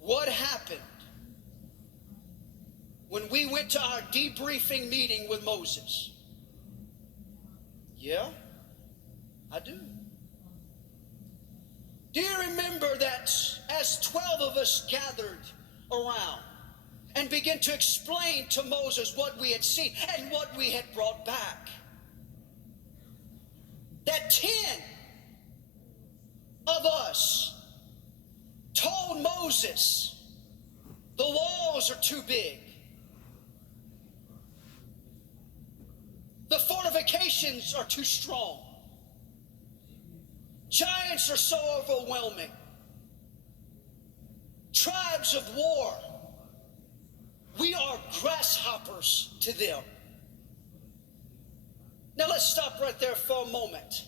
What happened when we went to our debriefing meeting with Moses? Yeah, I do. Do you remember that as 12 of us gathered around and began to explain to Moses what we had seen and what we had brought back, that 10 of us told Moses, the walls are too big, the fortifications are too strong, giants are so overwhelming, tribes of war, we are grasshoppers to them. Now let's stop right there for a moment.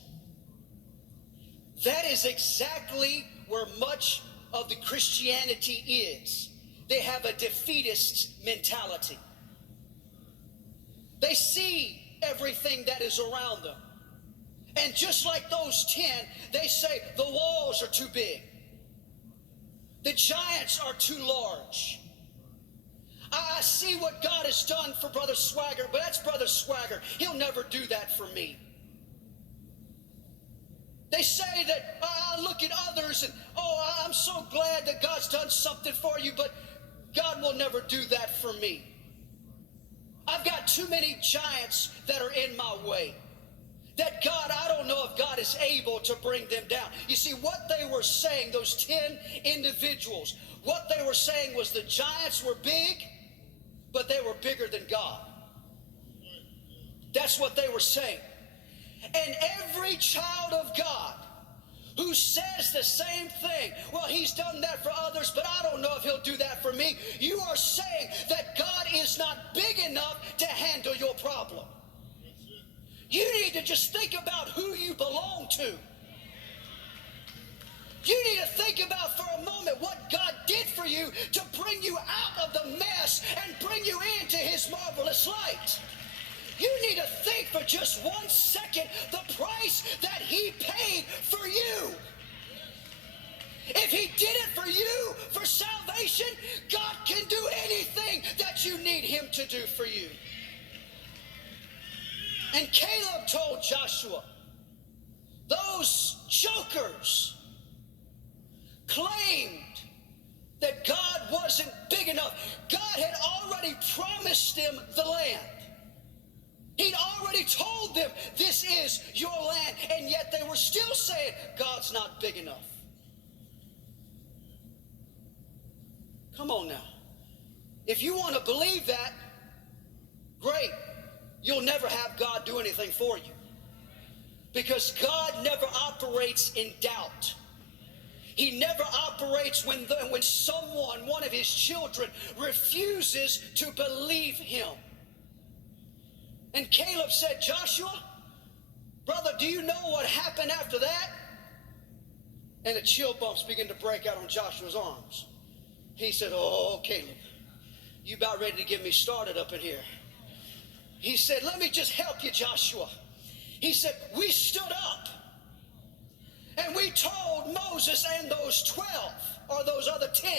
That is exactly where much of the Christianity is. They have a defeatist mentality. They see everything that is around them. And just like those 10, they say the walls are too big. The giants are too large. I see what God has done for Brother Swaggart, but that's Brother Swaggart. He'll never do that for me. They say that I look at others and, oh, I'm so glad that God's done something for you, but God will never do that for me. I've got too many giants that are in my way. That God, I don't know if God is able to bring them down. You see, what they were saying, those 10 individuals, what they were saying was the giants were big, but they were bigger than God. That's what they were saying. And every child of God who says the same thing, well, he's done that for others, but I don't know if he'll do that for me. You are saying that God is not big enough to handle your problem. You need to just think about who you belong to. You need to think about for a moment what God did for you to bring you out of the mess and bring you into his marvelous light. You need to think for just 1 second the price that he paid for you. If he did it for you for salvation, God can do anything that you need him to do for you. And Caleb told Joshua, those jokers claimed that God wasn't big enough. God had already promised them the land. He'd already told them, this is your land, and yet they were still saying, God's not big enough. Come on now. If you want to believe that, great. You'll never have God do anything for you. Because God never operates in doubt. He never operates when someone, one of his children, refuses to believe him. And Caleb said, Joshua, brother, do you know what happened after that? And the chill bumps began to break out on Joshua's arms. He said, oh, Caleb, you about ready to get me started up in here. He said, let me just help you, Joshua. He said, we stood up and we told Moses and those 12 or those other 10,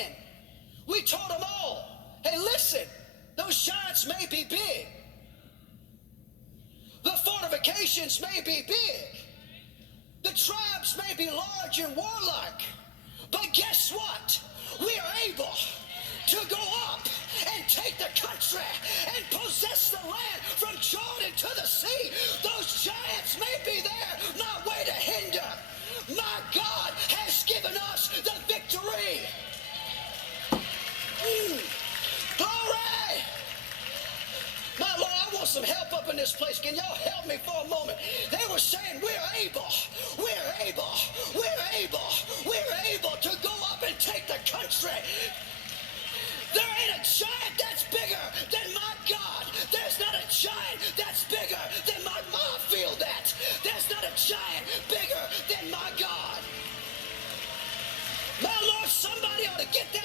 we told them all, hey, listen, those giants may be big. The fortifications may be big. The tribes may be large and warlike. But guess what? We are able to go up and take the country and possess the land from Jordan to the sea. Those giants may be there, not way to hinder. My God has given us the victory. Glory! My Lord, I want some help up in this place. Can y'all help me for a moment? They were saying, we're able to go up and take the country. There ain't a giant that's bigger than my God. There's not a giant that's bigger than my mom. Feel that. There's not a giant bigger than my God. My Lord, somebody ought to get that